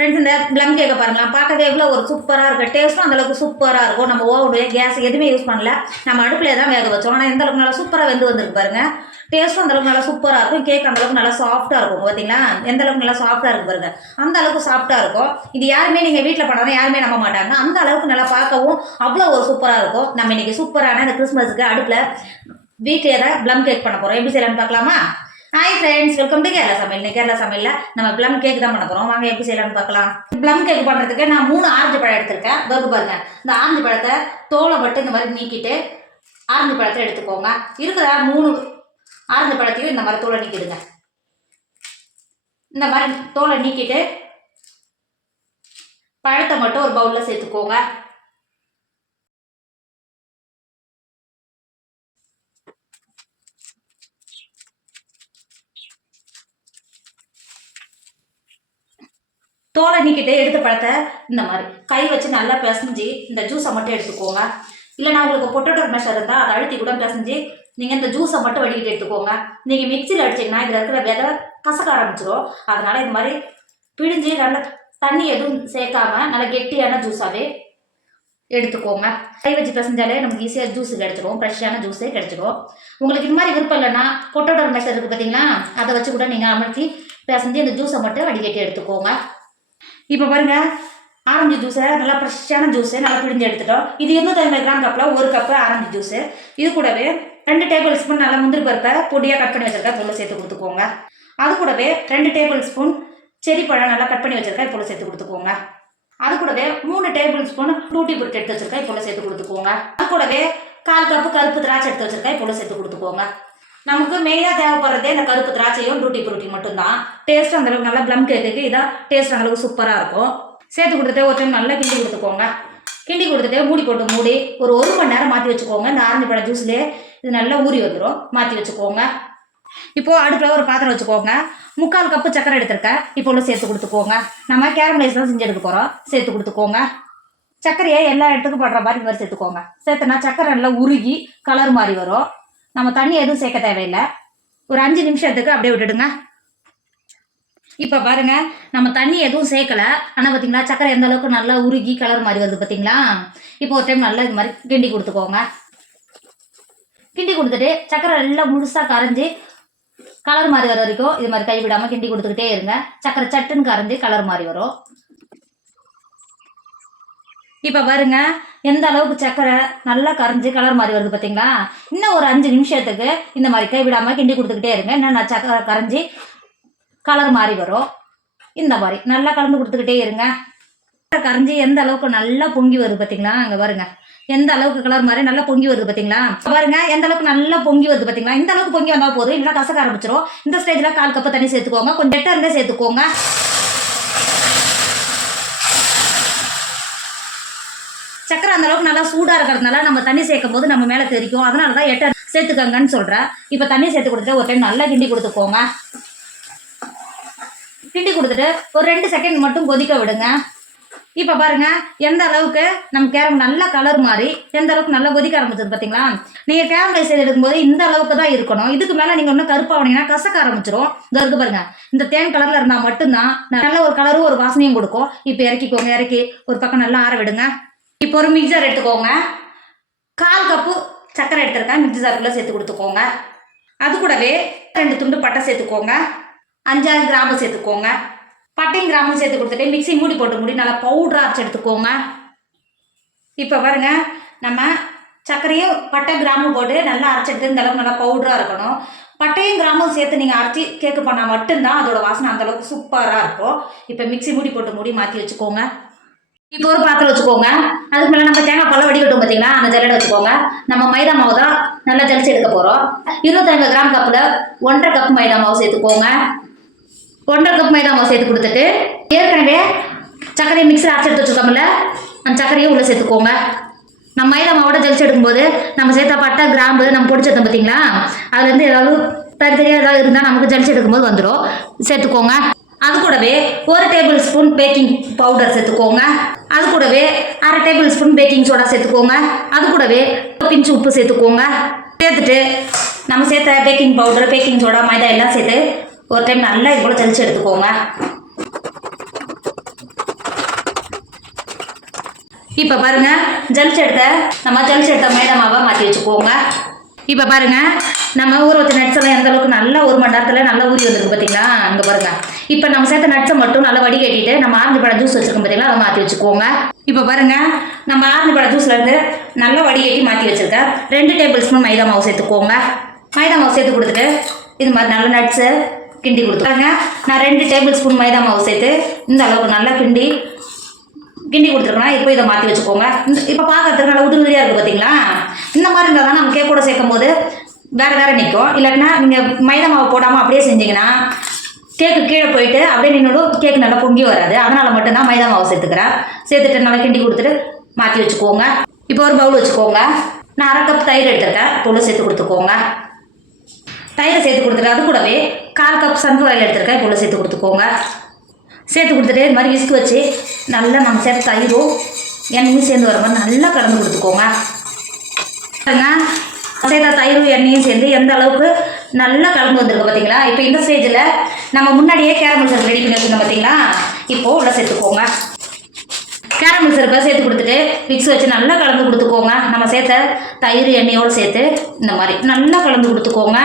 Friends இந்த plum கேக்கை பாருங்களேன். பார்க்கவே எவ்வளோ ஒரு சூப்பராக இருக்குது டேஸ்ட்டும் அந்தளவுக்கு சூப்பராக இருக்கும். நம்ம ஓவனு கேஸ் எதுவுமே யூஸ் பண்ணல. நம்ம அடுப்பில் தான் வேக வச்சோம். ஆனால் எந்த அளவுக்கு நல்லா சூப்பராக வெந்து வந்திருக்கு பாருங்க. டேஸ்ட்டும் அந்தளவுக்கு நல்லா சூப்பராக இருக்கும். கேக் அந்தளவுக்கு நல்லா சாஃப்ட்டாக இருக்கும். பார்த்தீங்களா எந்த அளவுக்கு நல்லா சாஃப்ட்டாக இருக்கு பாருங்க. அந்த அளவுக்கு சாஃப்ட்டாக இருக்கும். இது யாருமே நீங்கள் வீட்டில் பண்ணாலும் யாருமே நம்ப மாட்டாங்க. அந்த அளவுக்கு நல்லா பார்க்கவும் அவ்வளோ ஒரு சூப்பராக இருக்கும். நம்ம இன்னைக்கு சூப்பரான இந்த கிறிஸ்மஸுக்கு அடுப்பில் வீட்டிலே தான் ப்ளம் கேக் பண்ண போகிறோம் எப்படி செய்யலாம்னு பார்க்கலாமா? Hi friends welcome to Kerala சமையல் கேரளா சமையலில் நம்ம ப்ளம் கேக் தான் பண்ண போகிறோம் வாங்க எப்படி செய்யலாம்னு பார்க்கலாம். ப்ளம் கேக் பண்ணுறதுக்கு நான் மூணு ஆரஞ்சு பழம் எடுத்திருக்கேன். இதோ பாருங்க. இந்த ஆரஞ்சு பழத்தை தோலை மட்டும் இந்த மாதிரி நீக்கிட்டு ஆரஞ்சு பழத்தை எடுத்துக்கோங்க. இருக்கிற மூணு ஆரஞ்சு பழத்தையும் இந்த மாதிரி தோலை நீக்கிடுங்க. இந்த மாதிரி தோலை நீக்கிட்டு பழத்தை மட்டும் ஒரு பவுலில் சேர்த்துக்கோங்க. தோலை நீக்கிட்டு எடுத்த பழத்தை இந்த மாதிரி. கை வச்சு நல்லா பிசைஞ்சு இந்த ஜூஸை மட்டும் எடுத்துக்கோங்க. இல்லைனா உங்களுக்கு பொட்டேட்டோ மெஷர் இருந்தால் அதை அழுத்தி கூட பிசைஞ்சு நீங்கள் இந்த ஜூஸை மட்டும் வடிக்கிட்டு எடுத்துக்கோங்க. நீங்கள் மிக்சியில் அடிச்சிங்கன்னா இதில் இருக்கிற விதை கசக்க ஆரம்பிச்சிடும் அதனால் இது மாதிரி பிழிஞ்சு நல்லா தண்ணி எதுவும் சேர்க்காம நல்லா கெட்டியான ஜூஸாகவே எடுத்துக்கோங்க. கை வச்சு பிசைஞ்சாலே நமக்கு ஈஸியாக ஜூஸ் கிடச்சிடும் ஃப்ரெஷ்ஷான ஜூஸே கிடச்சிடும் உங்களுக்கு இது மாதிரி விருப்பம் இல்லைன்னா பொட்டேட்டோ மெஷர் இருக்குது பார்த்தீங்களா அதை வச்சு கூட நீங்கள் அமர்த்தி பிசைஞ்சு இந்த ஜூஸை மட்டும் வடிகட்டி எடுத்துக்கோங்க. இப்போ பாருங்க ஆரஞ்சு ஜூஸை நல்லா ஃப்ரெஷ்ஷான ஜூஸு நல்லா பிழிஞ்சு எடுத்துட்டோம். இது இருநூத்தி ஐம்பது கிராம் கப்பில் ஒரு கப்பு ஆரஞ்சு ஜூஸு இது கூடவே ரெண்டு டேபிள் ஸ்பூன் நல்லா முந்திரி பருப்பை பொடியாக கட் பண்ணி வச்சிருக்கேன் பொருள் சேர்த்து கொடுத்துக்கோங்க. அது கூடவே ரெண்டு டேபிள் ஸ்பூன் செரி பழம் நல்லா கட் பண்ணி வச்சிருக்கேன் பொருள் சேர்த்து கொடுத்துக்கோங்க. அது கூடவே மூணு டேபிள் ஸ்பூன் டூட்டி புருட்டு எடுத்து வச்சிருக்கேன் பொருள் சேர்த்து கொடுத்துக்கோங்க. அது கூடவே கால் கப்பு கருப்பு திராட்சை எடுத்து வச்சிருக்கேன் பொருள் சேர்த்து கொடுத்துக்கோங்க. நமக்கு மெயினாக தேவைப்படுறதே இந்த கருப்பு திராட்சையும் டூட்டி புருட்டி மட்டும்தான். டேஸ்ட் அந்தளவுக்கு நல்லா ப்ளம் கேக்குக்கு இதான் டேஸ்ட் அந்தளவுக்கு சூப்பராக இருக்கும். சேர்த்து கொடுத்துட்டு ஒரு டைம் நல்லா கிண்டி கொடுத்துக்கோங்க. கிண்டி கொடுத்துட்டு மூடி போட்டு மூடி ஒரு ஒரு மணி நேரம் மாற்றி வச்சுக்கோங்க. இந்த ஆரஞ்சு பழ ஜூஸ்லேயே இது நல்லா ஊறி வந்துடும் மாற்றி வச்சுக்கோங்க. இப்போது அடுப்பில் ஒரு பாத்திரம் வச்சுக்கோங்க. முக்கால் கப்பு சக்கரை எடுத்திருக்கேன். இப்போ உள்ள சேர்த்து கொடுத்துக்கோங்க. நம்ம கேரமலைஸ் தான் செஞ்சு எடுக்க போகிறோம் சேர்த்து கொடுத்துக்கோங்க. சர்க்கரையை எல்லா இடத்துக்கும் படுற மாதிரி இந்த மாதிரி சேர்த்துக்கோங்க. சேர்த்துனா சக்கரை நல்லா உருகி கலர் மாதிரி வரும். நம்ம தண்ணி எதுவும் சேர்க்க தேவையில்லை. ஒரு அஞ்சு நிமிஷத்துக்கு அப்படியே விட்டுடுங்க. இப்போ பாருங்க நம்ம தண்ணி எதுவும் சேர்க்கல. ஆனால் பார்த்தீங்களா சக்கரை எந்த அளவுக்கு நல்லா உருகி கலர் மாதிரி வருது பார்த்தீங்களா இப்போ ஒரு டைம் நல்லா இது மாதிரி கிண்டி கொடுத்துக்கோங்க. கிண்டி கொடுத்துட்டு சக்கரை எல்லாம் முழுசாக கரைஞ்சி கலர் மாதிரி வர வரைக்கும் இது மாதிரி கைவிடாமல் கிண்டி கொடுத்துக்கிட்டே இருங்க. சக்கரை சட்டுன்னு கரைஞ்சி கலர் மாதிரி வரும். இப்போ பாருங்க எந்த அளவுக்கு சக்கரை நல்லா கரைஞ்சி கலர் மாதிரி வருது பார்த்தீங்களா இன்னும் ஒரு அஞ்சு நிமிஷத்துக்கு இந்த மாதிரி கைவிடாமல் கிண்டி கொடுத்துக்கிட்டே இருங்க. இன்னும் சக்கரை கரைஞ்சி கலர் மாறி வரும். இந்த மாதிரி நல்லா கலந்து கொடுத்துக்கிட்டே இருங்க. கரைஞ்சி எந்த அளவுக்கு நல்லா பொங்கி வருது பார்த்தீங்களா அங்கே பாருங்க. எந்த அளவுக்கு கலர் மாதிரி நல்லா பொங்கி வருது பார்த்தீங்களா பாருங்க எந்த அளவுக்கு நல்லா பொங்கி வருது பார்த்தீங்களா இந்த அளவுக்கு பொங்கி வந்தால் போதும். இல்லைன்னா கசக்க ஆரம்பிச்சிரும். இந்த ஸ்டேஜில் கால் கப்பு தண்ணி சேர்த்துக்கோங்க. கொஞ்சம் எட்ட இருந்தே சேர்த்துக்கோங்க. சக்கரை அந்த அளவுக்கு நல்லா சூடாக இருக்கிறதுனால நம்ம தண்ணி சேர்க்கும் போது நம்ம மேலே தெரிக்கும். அதனால தான் எட்ட சேர்த்துக்கங்கன்னு சொல்கிறேன் இப்போ தண்ணி சேர்த்து கொடுத்துட்டு ஒரு டைம் நல்லா கிண்டி கொடுத்துக்கோங்க. கிண்டி கொடுத்துட்டு ஒரு ரெண்டு செகண்ட் மட்டும் கொதிக்க விடுங்க. இப்போ பாருங்க எந்த அளவுக்கு நம்ம கேரம் நல்லா கலர் மாறி எந்த அளவுக்கு நல்லா கொதிக்க ஆரம்பிச்சது பார்த்தீங்களா நீங்கள் கேரம் ரைஸ் எடுக்கும்போது இந்த அளவுக்கு தான் இருக்கணும். இதுக்கு மேலே நீங்கள் இன்னும் கருப்பாவனீங்கன்னா கசக்க ஆரம்பிச்சிரும். இந்த இருக்கு பாருங்க இந்த தேன் கலரில் இருந்தால் மட்டும்தான் நல்ல ஒரு கலரும் ஒரு வாசனையும் கொடுக்கும். இப்போ இறக்கிக்கோங்க இறக்கி ஒரு பக்கம் நல்லா ஆற விடுங்க. இப்போ ஒரு மிக்சர் எடுத்துக்கோங்க. கால் கப்பு சர்க்கரை எடுத்திருக்கேன். மிக்சி ஜாருக்குள்ளே சேர்த்து கொடுத்துக்கோங்க. அது கூடவே ரெண்டு துண்டு பட்டை சேர்த்துக்கோங்க. அஞ்சாறு கிராம்பு சேர்த்துக்கோங்க. பட்டையும் கிராமும் சேர்த்து கொடுத்துட்டு மிக்சி மூடி போட்டு மூடி நல்லா பவுடர் அரைச்சி எடுத்துக்கோங்க. இப்போ பாருங்க நம்ம சர்க்கரையும் பட்டை கிராம்பு போட்டு நல்லா அரைச்சி எடுத்து இந்த அளவுக்கு நல்லா பவுடராக இருக்கணும். பட்டையும் கிராமும் சேர்த்து நீங்கள் அரைச்சி கேக்கு பண்ணால் மட்டும்தான் அதோட வாசனை அந்த அளவுக்கு சூப்பராக இருக்கும். இப்போ மிக்ஸி மூடி போட்டு மூடி மாற்றி வச்சுக்கோங்க. இப்போ ஒரு பாத்திரம் வச்சுக்கோங்க. அதுக்கு மேலே நம்ம தேங்காய் பழம் வடிகட்டும் பார்த்தீங்களா அந்த ஜல்லடை வச்சுக்கோங்க. நம்ம மைதா மாவு தான் நல்லா ஜலிச்சு எடுக்க போகிறோம் இருபத்தஞ்சு கிராம் கப்பில் ஒன்றரை கப் மைதா மாவு சேர்த்துக்கோங்க. ஒன்றரை கப் மைதா மாவு சேர்த்து கொடுத்துட்டு ஏற்கனவே சர்க்கரையை மிக்சர் அரைச்சி எடுத்து வச்சுருக்கோம்ல அந்த சர்க்கரையும் உள்ளே சேர்த்துக்கோங்க. நம்ம மைதா மாவோட ஜலிச்சு எடுக்கும்போது நம்ம சேர்த்தா பட்டை கிராம்பு நம்ம பொடிச்சோம் பார்த்தீங்களா அதுலேருந்து ஏதாவது தனித்தனியாக ஏதாவது இருந்தால் நமக்கு ஜலிச்சு எடுக்கும்போது வந்துடும் சேர்த்துக்கோங்க. அது கூடவே ஒரு டேபிள் ஸ்பூன் பேக்கிங் பவுடர் சேர்த்துக்கோங்க. அது கூடவே அரை டேபிள் ஸ்பூன் பேக்கிங் சோடா சேர்த்துக்கோங்க. அது கூடவே பிஞ்சு உப்பு சேர்த்துக்கோங்க. சேர்த்துட்டு நம்ம சேர்த்த பேக்கிங் பவுடர் பேக்கிங் சோடா மைதா எல்லாம் சேர்த்து ஒரு டைம் நல்லா இவ்வளோ தெளித்து எடுத்துக்கோங்க. இப்போ பாருங்கள் ஜலிச்சு எடுத்த நம்ம ஜலிச்சு எடுத்த மைதா மாவை மாற்றி வச்சுக்கோங்க. இப்போ பாருங்கள் நம்ம ஊற வச்ச நட்ஸ் எல்லாம் எந்த அளவுக்கு நல்லா ஒரு மணி நேரத்தில் நல்லா ஊறி வந்துருக்கு பார்த்தீங்களா அங்கே பாருங்கள் இப்போ நம்ம சேர்த்த நட்ஸை மட்டும் நல்லா வடிகட்டிட்டு நம்ம ஆரஞ்சு பழம் ஜூஸ் வச்சிருக்கோம் பார்த்தீங்களா அதை மாற்றி வச்சுக்கோங்க. இப்போ பாருங்க நம்ம ஆரஞ்சு பழம் ஜூஸ்ல இருந்து நல்லா வடிகட்டி மாற்றி வச்சிருக்கேன் ரெண்டு டேபிள் ஸ்பூன் மைதா மாவு சேர்த்துக்கோங்க. மைதா மாவு சேர்த்து கொடுத்துட்டு இது மாதிரி நல்ல நட்ஸு கிண்டி கொடுத்துருங்க நான் ரெண்டு டேபிள் ஸ்பூன் மைதா மாவு சேர்த்து இந்த அளவுக்கு நல்லா கிண்டி கிண்டி கொடுத்துருக்கேன்? இப்போ இதை மாற்றி வச்சுக்கோங்க. இப்போ பார்க்கறதுக்கு நல்லா உதிரி உதிரியாக இருக்குது பார்த்தீங்களா இந்த மாதிரி இருந்தால் தான் நம்ம கேக் கூட சேர்க்கும் போது வேறு வேறு நிற்கும் இல்லாட்டினா நீங்கள் மைதா மாவு போடாமல் அப்படியே செஞ்சீங்கன்னா கேக்கு கீழே போயிட்டு அப்படியே நின்னோடும் கேக்கு நல்லா பொங்கி வராது. அதனால் மட்டும்தான் மைதா மாவு சேர்த்துக்கிறேன். சேர்த்துட்டு நல்லா கிண்டி கொடுத்துட்டு மாற்றி வச்சுக்கோங்க. இப்போ ஒரு பவுல் வச்சுக்கோங்க. நான் அரை கப் தயிர் எடுத்துருக்கேன். பொண்ணு சேர்த்து கொடுத்துக்கோங்க. தயிரை சேர்த்து கொடுத்துட்டு அது கூடவே கால் கப் சன்ஃப்ளவர் ஆயில் எடுத்துருக்கேன். இப்போ சேர்த்து கொடுத்துக்கோங்க. சேர்த்து கொடுத்துட்டு இந்த மாதிரி விஸ்க் வச்சு நல்லா நம்ம சேர்த்து தயிரும் எண்ணெயும் சேர்ந்து வர மாதிரி நல்லா கலந்து கொடுத்துக்கோங்க. பாருங்க. சேர்த்த தயிரும் எண்ணெயும் சேர்ந்து எந்த அளவுக்கு நல்லா கலந்து வந்திருக்கு பார்த்தீங்களா இப்போ இந்த ஸ்டேஜில் நம்ம முன்னாடியே கேரமல் சிரப் ரெடி பண்ணி வச்சுருந்தோம் பார்த்தீங்களா இப்போது உள்ள சேர்த்துக்கோங்க. கேரமல் சிரப்பை சேர்த்து கொடுத்துட்டு மிக்ஸ் வச்சு நல்லா கலந்து கொடுத்துக்கோங்க. நம்ம சேர்த்த தயிர் எண்ணெயோடு சேர்த்து இந்த மாதிரி நல்லா கலந்து கொடுத்துக்கோங்க.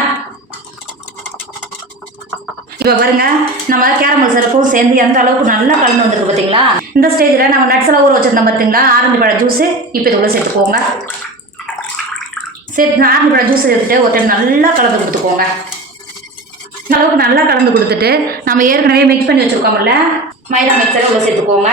இப்போ பாருங்க நம்ம கேரமல் சிறப்பும் சேர்ந்து எந்த அளவுக்கு நல்லா கலந்து வந்துருக்கு பார்த்தீங்களா இந்த ஸ்டேஜில் நம்ம நட்ஸில் ஊற வச்சிருந்தோம் பார்த்தீங்களா ஆரஞ்சு பழ ஜூஸு இப்போ இது உள்ள சேர்த்துக்கோங்க. சேர்த்து நார்மல் கூட ஜூஸ் சேர்த்துட்டு ஒரு டைம் நல்லா கலந்து கொடுத்துக்கோங்க. இந்த அளவுக்கு நல்லா கலந்து கொடுத்துட்டு நம்ம ஏற்கனவே மிக்ஸ் பண்ணி வச்சுருக்கோம்ல மைதா மிக்சரை உள்ள சேர்த்துக்கோங்க.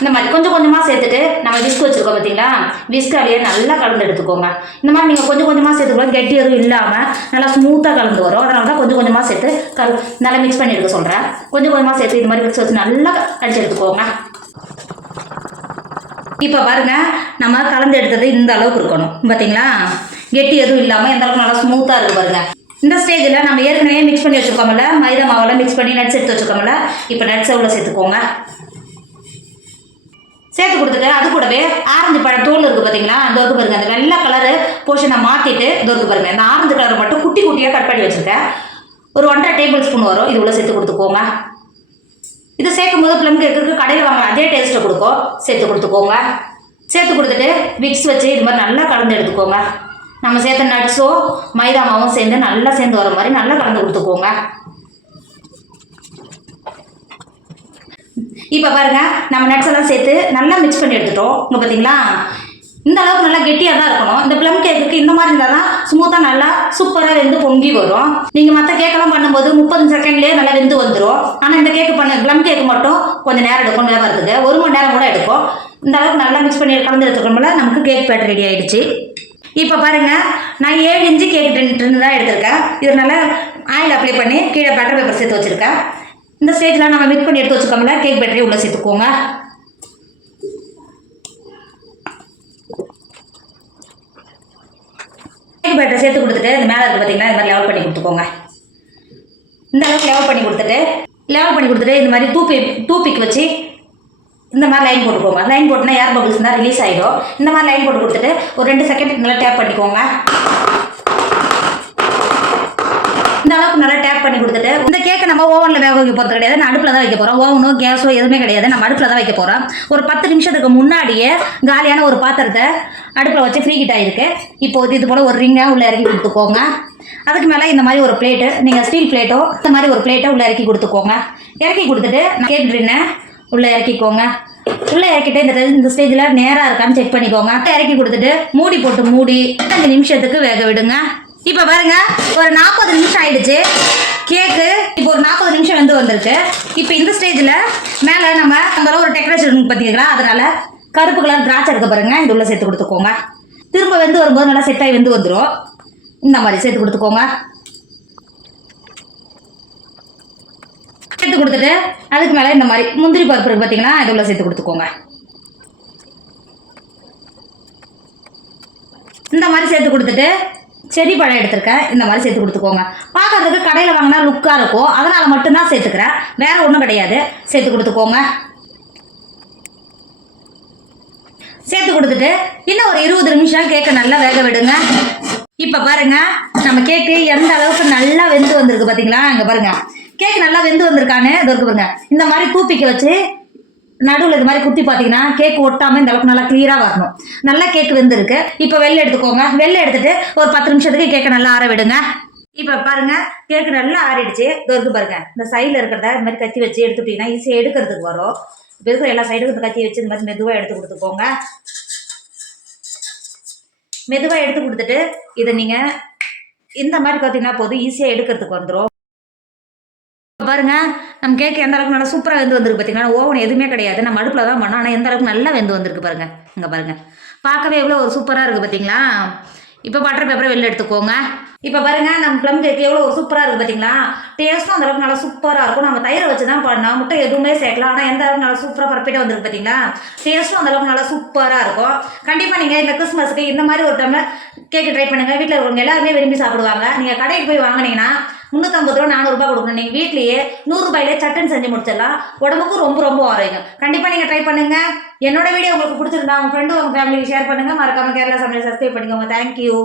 இந்த மாதிரி கொஞ்சம் கொஞ்சமாக சேர்த்துட்டு நம்ம விஸ்க் வச்சுருக்கோம் பார்த்தீங்களா விஸ்காலேயே நல்லா கலந்து எடுத்துக்கோங்க. இந்த மாதிரி நீங்கள் கொஞ்சம் கொஞ்சமாக சேர்த்துக்கலாம் கெட்டி எதுவும் இல்லாமல் நல்லா ஸ்மூத்தாக கலந்து வரும். அதனால தான் கொஞ்சம் கொஞ்சமாக சேர்த்து கல் நல்லா மிக்ஸ் பண்ணி எடுக்க சொல்கிறேன் கொஞ்சம் கொஞ்சமாக சேர்த்து இது மாதிரி மிக்ஸ் வச்சு நல்லா அடிச்சு எடுத்துக்கோங்க. இப்போ பாருங்க நம்ம கலந்து எடுத்தது இந்த அளவுக்கு இருக்கணும். பார்த்தீங்களா கெட்டி எதுவும் இல்லாமல் எந்த அளவுக்கு நல்லா ஸ்மூத்தாக இருக்கு பாருங்க. இந்த ஸ்டேஜில் நம்ம ஏற்கனவே மிக்ஸ் பண்ணி வச்சுருக்கோம்ல மைதா மாவெல்லாம் மிக்ஸ் பண்ணி நட்ஸ் எடுத்து வச்சுருக்கோம்ல இப்போ நட்ஸ் எவ்வளோ சேர்த்துக்கோங்க. சேர்த்து கொடுத்துட்டு அது கூடவே ஆரஞ்சு பழம் தோல் இருக்குது பார்த்தீங்களா அந்த ஒர்க்கு பாருங்க அந்த வெள்ளை கலரு போர்ஷனை மாற்றிட்டு இந்த ஒர்க்கு பாருங்க இந்த ஆரஞ்சு கலரை மட்டும் குட்டி குட்டியாக கட் பண்ணி வச்சுருக்கேன். ஒரு ஒன்றரை டேபிள் ஸ்பூன் வரும் இது உள்ள சேர்த்து கொடுத்துக்கோங்க. இது சேர்க்கும் போது ப்ளம் கேக்கு கடையில் வாங்குற அதே டேஸ்ட்டை கொடுக்கும் சேர்த்து கொடுத்துக்கோங்க. சேர்த்து கொடுத்துட்டு மிக்ஸ் வச்சு இது மாதிரி நல்லா கலந்து எடுத்துக்கோங்க. நம்ம சேர்த்த நட்ஸோ மைதா மாவும் சேர்ந்து நல்லா சேர்ந்து வர மாதிரி நல்லா கலந்து கொடுத்துக்கோங்க. இப்போ பாருங்க நம்ம நட்ஸ் எல்லாம் சேர்த்து நல்லா மிக்ஸ் பண்ணி எடுத்துட்டோம். இங்கே பார்த்தீங்களா இந்த அளவுக்கு நல்லா கெட்டியாக தான் இருக்கணும். இந்த ப்ளம் கேக்குக்கு இந்த மாதிரி இருந்தால் தான் ஸ்மூத்தாக நல்லா சூப்பராக வெந்து பொங்கி வரும். நீங்கள் மற்ற கேக்கெல்லாம் பண்ணும்போது முப்பது செகண்ட்லேயே நல்லா வெந்து வந்துடும் ஆனால் இந்த கேக்கு பண்ண ப்ளம் கேக்கு மட்டும் கொஞ்சம் நேரம் எடுக்கும் வேகிறதுக்கு ஒரு மணி நேரம் கூட எடுக்கும். இந்த அளவுக்கு நல்லா மிக்ஸ் பண்ணி கலந்து எடுத்துக்கணும்ல நமக்கு கேக் பேட் ரெடி ஆகிடுச்சு இப்போ பாருங்கள் நான் ஏழு இன்ச்சு கேக் டின்னு தான் எடுத்திருக்கேன். இதனால ஆயில் அப்ளை பண்ணி கீழே பட்டர் பேப்பர் சேர்த்து வச்சுருக்கேன். இந்த ஸ்டேஜில் நம்ம மிக்ஸ் பண்ணி எடுத்து வச்சுக்கோங்களேன் கேக் பேட்டரி உள்ளே சேர்த்துக்கோங்க. கேக் சேர்த்து கொடுத்துட்டு இந்த மேலே இருக்கு பார்த்தீங்கன்னா இந்த மாதிரி லெவல் பண்ணி கொடுத்துக்கோங்க. இந்த அளவுக்கு லெவல் பண்ணி கொடுத்துட்டு லெவல் பண்ணி கொடுத்துட்டு இந்த மாதிரி டூபி டூபிக் வச்சு இந்த மாதிரி லைன் போட்டுக்கோங்க. லைன் போட்டுனா ஏர் பபிள்ஸ் தான் ரிலீஸ் ஆகிடும் இந்த மாதிரி லைன் போட்டு கொடுத்துட்டு ஒரு ரெண்டு செகண்ட் நல்லா டேப் பண்ணிக்கோங்க. இந்த அளவுக்கு நல்லா டேப் பண்ணி கொடுத்துட்டு கேக்கை நம்ம ஓவனில் வேக வைக்க போகிறது கிடையாது. நான் அடுப்பில் தான் வைக்க போகிறோம் ஓவனோ கேஸோ எதுவுமே கிடையாது. நம்ம அடுப்பில் தான் வைக்க போகிறோம் ஒரு பத்து நிமிஷத்துக்கு முன்னாடியே காலியான ஒரு பாத்திரத்தை அடுப்பில் வச்சு ஃப்ரீ ஹீட் ஆகிருக்கு இப்போ இது போல் ஒரு ரிங்காக உள்ளே இறக்கி கொடுத்துக்கோங்க. அதுக்கு மேலே இந்த மாதிரி ஒரு பிளேட்டு நீங்கள் ஸ்டீல் பிளேட்டோ இந்த மாதிரி ஒரு பிளேட்டை உள்ளே இறக்கி கொடுத்துக்கோங்க. இறக்கி கொடுத்துட்டு கேக் ட்ரின்னை உள்ளே இறக்கிக்கோங்க. உள்ளே இறக்கிட்டு இந்த இந்த ஸ்டேஜில் நேராக இருக்கான்னு செக் பண்ணிக்கோங்க. இறக்கி கொடுத்துட்டு மூடி போட்டு மூடி அஞ்சு நிமிஷத்துக்கு வேக விடுங்க. இப்போ பாருங்க ஒரு நாற்பது நிமிஷம் ஆயிடுச்சு. கேக்கு இப்போ ஒரு நாற்பது நிமிஷம் வந்து வந்திருக்கு. இப்போ இந்த ஸ்டேஜில் மேலே நம்ம அந்த ஒரு டெக்கரேஷன் பார்த்தீங்களா அதனால கருப்பு கலர் திராட்சை இருக்க பாருங்க. இது உள்ள சேர்த்து கொடுத்துக்கோங்க. திரும்ப வெந்து வரும்போது நல்லா செட்டாகி வெந்து வந்துடும் இந்த மாதிரி சேர்த்து கொடுத்துக்கோங்க. சேர்த்து கொடுத்துட்டு அதுக்கு மேலே இந்த மாதிரி முந்திரி பருப்பு இருக்குது பார்த்தீங்கன்னா இது உள்ள சேர்த்து கொடுத்துக்கோங்க. இந்த மாதிரி சேர்த்து கொடுத்துட்டு செரி பழம் எடுத்திருக்கேன் இந்த மாதிரி சேர்த்து கொடுத்துக்கோங்க. பார்க்கறதுக்கு கடையில் வாங்கினா லுக்காக இருக்கும். அதனால் மட்டும்தான் சேர்த்துக்கிறேன். வேறு ஒன்றும் கிடையாது. சேர்த்து கொடுத்துக்கோங்க. சேர்த்து கொடுத்துட்டு இன்னும் ஒரு இருபது நிமிஷம் கேக்கை நல்லா வேக விடுங்க. இப்போ பாருங்க நம்ம கேக்கு எந்த அளவுக்கு நல்லா வெந்து வந்திருக்கு பார்த்தீங்களா இங்கே பாருங்க. கேக் நல்லா வெந்து வந்திருக்கான்னு இது இருக்கு பாருங்க. இந்த மாதிரி தூப்பிக்க வச்சு நடுவில் இது மாதிரி குத்தி பார்த்தீங்கன்னா கேக் ஒட்டாமல் இந்த அளவுக்கு நல்லா கிளியராக வரணும். நல்லா கேக் வெந்திருக்கு. இப்போ வெளில எடுத்துக்கோங்க. வெளில எடுத்துட்டு ஒரு பத்து நிமிஷத்துக்கு கேக்கை நல்லா ஆற விடுங்க. இப்போ பாருங்க கேக்கு நல்லா ஆறிடுச்சு. இது இருக்கு பாருங்க. இந்த சைடில் இருக்கிறத இது மாதிரி கத்தி வச்சு எடுத்துட்டீங்கன்னா ஈஸியாக எடுக்கிறதுக்கு வரும். இப்போ இருக்கிற எல்லா சைடுக்கும் இந்த கத்தி வச்சு இந்த மாதிரி மெதுவாக எடுத்து கொடுத்துக்கோங்க. மெதுவாக எடுத்து கொடுத்துட்டு இதை நீங்கள் இந்த மாதிரி பார்த்தீங்கன்னா போதும். ஈஸியாக எடுக்கிறதுக்கு வந்துடும் பாருங்க நம்ம கேக் எந்த அளவுக்கு நல்லா சூப்பராக வெந்து வந்திருக்கு பார்த்தீங்கன்னா ஓவன் எதுவுமே கிடையாது. நம்ம அடுப்பில் தான் பண்ணோம். ஆனால் எந்த அளவுக்கு நல்லா வெந்து வந்திருக்கு பாருங்க. இங்கே பாருங்க. பார்க்கவே எவ்வளோ ஒரு சூப்பராக இருக்குது பார்த்தீங்களா இப்போ பட்டர் பேப்பரை வெளில எடுத்துக்கோங்க. இப்போ பாருங்க நம்ம ப்ளம் கேக் எவ்வளோ ஒரு சூப்பராக இருக்குது பார்த்தீங்களா டேஸ்ட்டும் அந்த அளவுக்கு நல்லா சூப்பராக இருக்கும். நம்ம தயிரை வச்சு தான் பண்ணோம். முட்டை எதுவுமே சேர்க்கலாம் ஆனால் எந்த அளவுக்கு நல்லா சூப்பராக பரப்பிட்டு வந்திருக்கு பார்த்தீங்களா டேஸ்ட்டும் அந்த அளவுக்கு நல்லா சூப்பராக இருக்கும். கண்டிப்பாக நீங்கள் இந்த கிறிஸ்மஸுக்கு இந்த மாதிரி ஒரு டைமில் கேக்கு ட்ரை பண்ணுங்கள் வீட்டில் இருக்கிறவங்க எல்லாருமே விரும்பி சாப்பிடுவாங்க. நீங்கள் கடைக்கு போய் வாங்கினீங்கன்னா முந்நூற்றம்பது ரூபா நானூறுபா கொடுக்கணும். நீங்கள் வீட்லேயே நூறுரூபாயிலே சட்டன் செஞ்சு முடிச்சிடலாம். உடம்புக்கு ரொம்ப ரொம்ப ஆரோக்கியம். கண்டிப்பாக நீங்கள் ட்ரை பண்ணுங்கள் என்னோட வீடியோ உங்களுக்கு பிடிச்சிருந்தா உங்கள் ஃப்ரெண்டு உங்கள் ஃபேமிலிக்கு ஷேர் பண்ணுங்கள் மறக்காமல் கேரளா சமையல் சப்ஸ்கிரைப் பண்ணிக்கோங்க. தேங்க்யூ